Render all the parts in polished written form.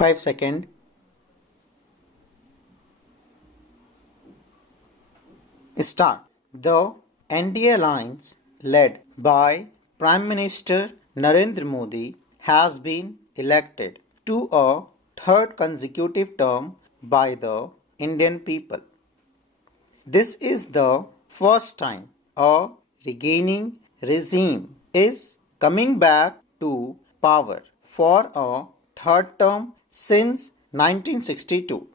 5 seconds. Start. The NDA alliance led by Prime Minister Narendra Modi has been elected to a third consecutive term by the Indian people. This is the first time a regaining regime is coming back to power for a third term since 1962.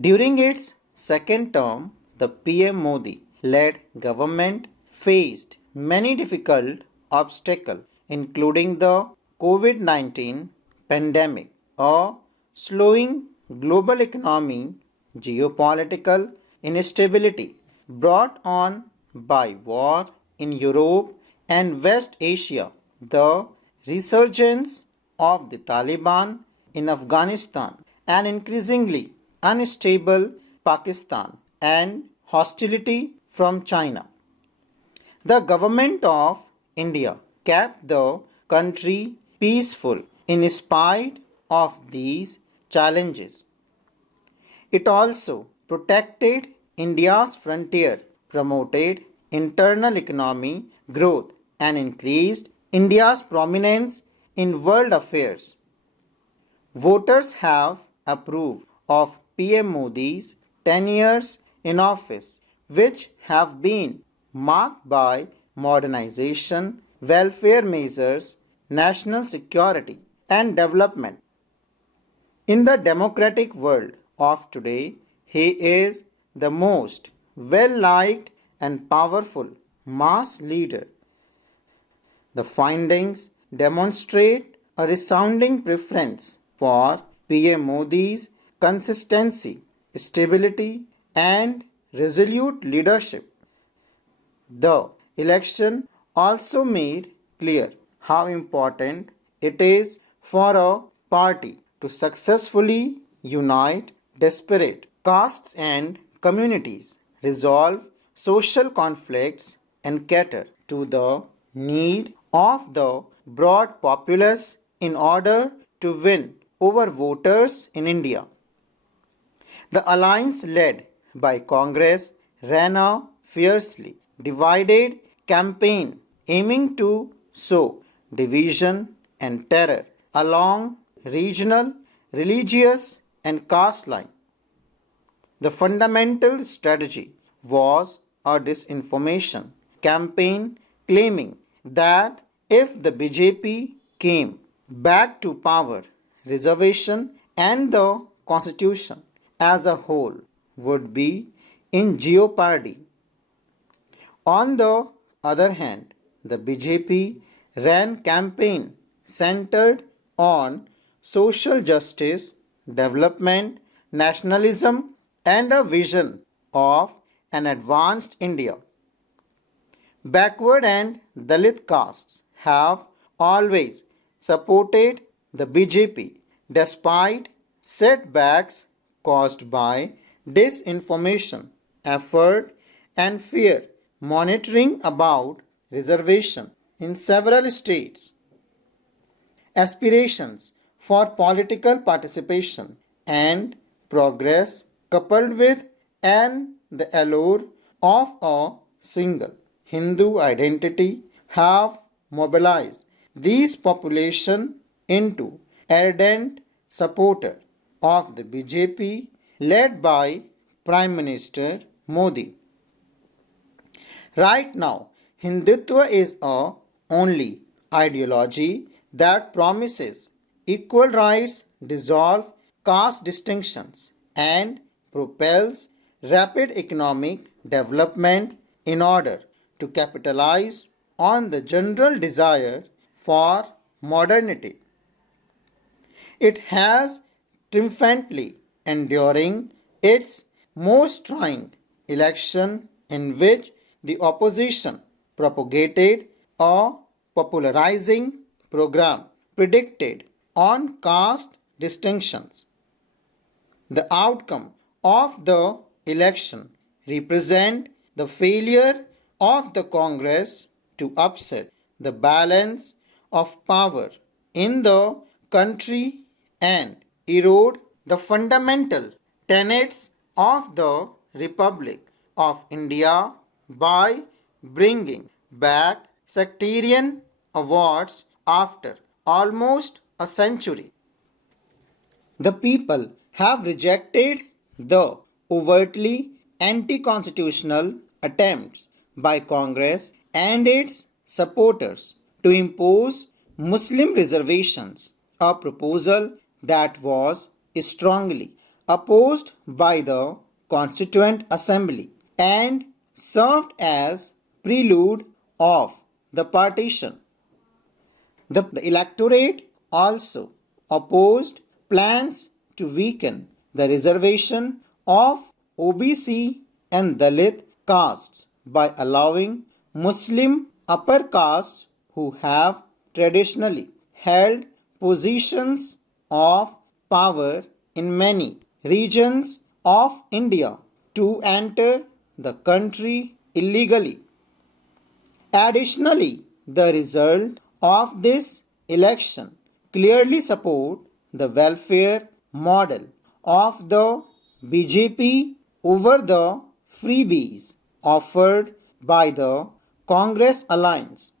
During its second term, the PM Modi led government faced many difficult obstacles, including the COVID 19 pandemic, a slowing global economy, geopolitical instability brought on by war in Europe and West Asia, the resurgence of the Taliban in Afghanistan, an increasingly unstable Pakistan, and hostility from China. The government of India kept the country peaceful in spite of these challenges. It also protected India's frontier, promoted internal economy growth, and increased India's prominence in world affairs. Voters have approved of PM Modi's 10 years in office, which have been marked by modernization, welfare measures, national security, and development. In the democratic world of today, he is the most well-liked and powerful mass leader. The findings demonstrate a resounding preference for PM Modi's consistency, stability, and resolute leadership. The election also made clear how important it is for a party to successfully unite disparate castes and communities, resolve social conflicts, and cater to the need of the broad populace in order to win over voters in India. The alliance led by Congress ran a fiercely divided campaign aiming to sow division and terror along regional, religious, and caste lines. The fundamental strategy was a disinformation campaign claiming that if the BJP came back to power, reservation and the constitution as a whole would be in jeopardy. On the other hand, the BJP ran campaign centered on social justice, development, nationalism, and a vision of an advanced India. Backward and Dalit castes have always supported the BJP despite setbacks caused by disinformation, effort, and fear monitoring about reservation in several states. Aspirations for political participation and progress coupled with the allure of a single Hindu identity have mobilized these population into ardent supporter of the BJP led by Prime Minister Modi. Right now, Hindutva is a only ideology that promises equal rights, dissolve caste distinctions, and propels rapid economic development in order to capitalize on the general desire for modernity. It has triumphantly enduring its most trying election in which the opposition propagated a popularizing program predicted on caste distinctions. The outcome of the election represent the failure of the Congress to upset the balance of power in the country and erode the fundamental tenets of the Republic of India by bringing back sectarian awards after almost a century. The people have rejected the overtly anti-constitutional attempts by Congress and its supporters to impose Muslim reservations, a proposal that was strongly opposed by the Constituent Assembly and served as prelude of the partition. The electorate also opposed plans to weaken the reservation of OBC and Dalit castes by allowing Muslim upper castes who have traditionally held positions of power in many regions of India to enter the country illegally. Additionally, the result of this election clearly support the welfare model of the BJP over the freebies offered by the Congress alliance,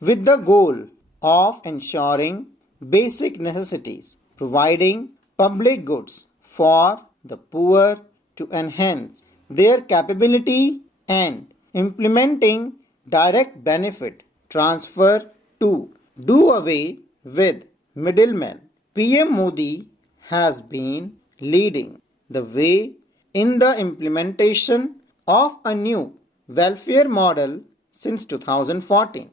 with the goal of ensuring basic necessities, providing public goods for the poor to enhance their capability and implementing direct benefit transfer to do away with middlemen. PM Modi has been leading the way in the implementation of a new welfare model since 2014.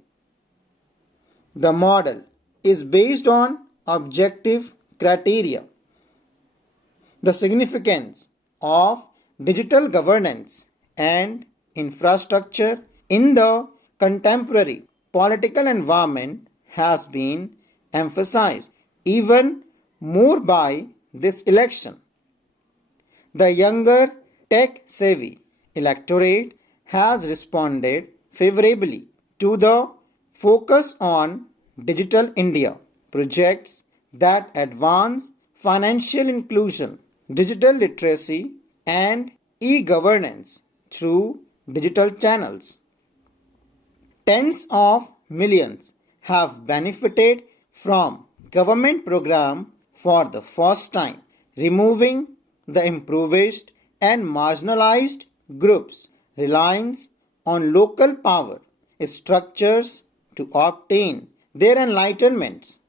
The model is based on objective criteria. The significance of digital governance and infrastructure in the contemporary political environment has been emphasized even more by this election. The younger tech-savvy electorate has responded favorably to the focus on Digital India projects that advance financial inclusion, digital literacy, and e-governance through digital channels. Tens of millions have benefited from government program for the first time, removing the impoverished and marginalized groups' reliance on local power structures to obtain their enlightenments.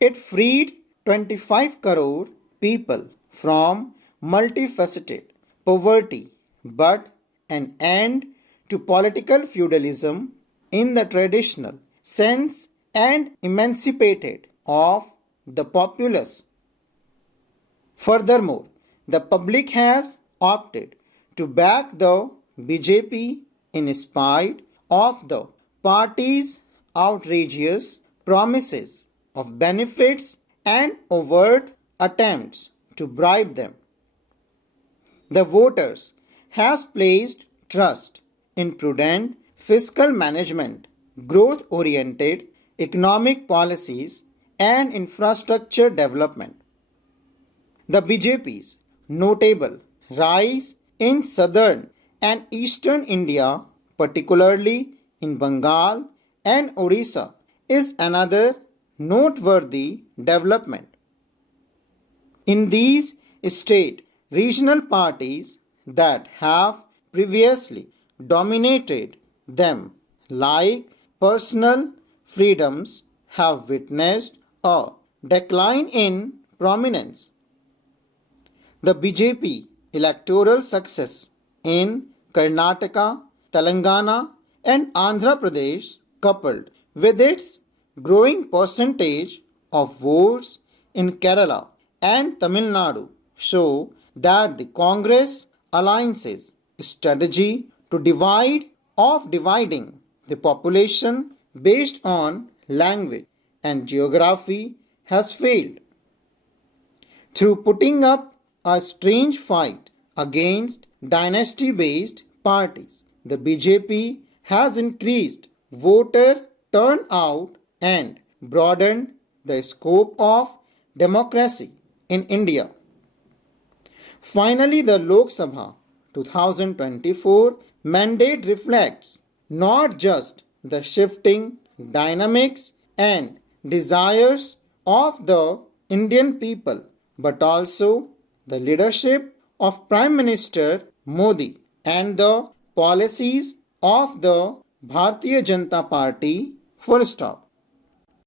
It freed 25 crore people from multifaceted poverty but an end to political feudalism in the traditional sense and emancipated of the populace. Furthermore, the public has opted to back the BJP in spite of the party's outrageous promises of benefits and overt attempts to bribe them. The voters has placed trust in prudent fiscal management, growth-oriented economic policies, and infrastructure development. The BJP's notable rise in southern and eastern India, particularly in Bengal and Odisha, is another noteworthy development. In these state regional parties that have previously dominated them, like personal freedoms, have witnessed a decline in prominence. The BJP electoral success in Karnataka, Telangana, and Andhra Pradesh, coupled with its growing percentage of votes in Kerala and Tamil Nadu, show that the Congress alliance's strategy to dividing the population based on language and geography has failed. Through putting up a strange fight against dynasty-based parties, the BJP has increased voter turnout and broadened the scope of democracy in India. Finally, the Lok Sabha 2024 mandate reflects not just the shifting dynamics and desires of the Indian people, but also the leadership of Prime Minister Modi and the policies of the Bharatiya Janata Party. Full stop.